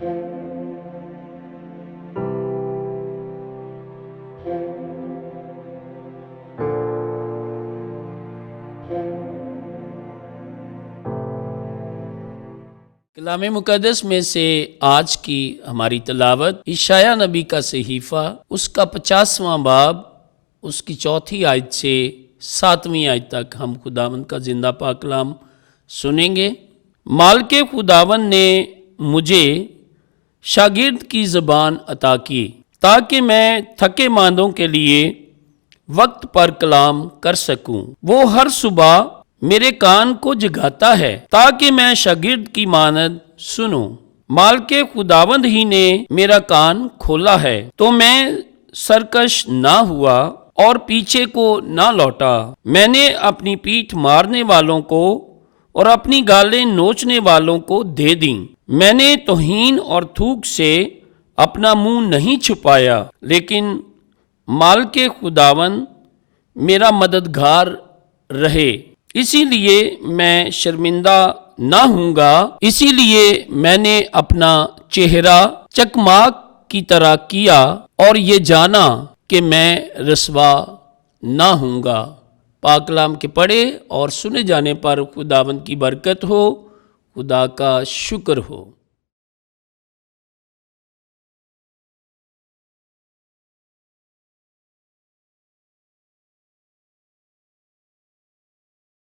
कलाम मुक़द्दस में से आज की हमारी तिलावत इशाया नबी का सहीफ़ा उसका 50वां बाब उसकी 4थी आयत से 7वीं आयत तक हम खुदावंद का जिंदा पाक कलाम सुनेंगे। मालिक खुदावंद ने मुझे शागिर्द की ज़बान अता की ताकि मैं थके मांदों के लिए वक्त पर कलाम कर सकूं। वो हर सुबह मेरे कान को जगाता है ताकि मैं शागिर्द की मानद सुनूं। मालिक खुदावंद ही ने मेरा कान खोला है तो मैं सरकश ना हुआ और पीछे को ना लौटा। मैंने अपनी पीठ मारने वालों को और अपनी गालें नोचने वालों को दे दी। मैंने तौहीन और थूक से अपना मुंह नहीं छुपाया, लेकिन मालिक खुदावंद मेरा मददगार रहे, इसीलिए मैं शर्मिंदा ना हूँगा। इसीलिए मैंने अपना चेहरा चकमाक की तरह किया और ये जाना कि मैं रसवा ना हूँगा। पाक कलाम के पढ़े और सुने जाने पर खुदावंद की बरकत हो, खुदा का शुक्र हो।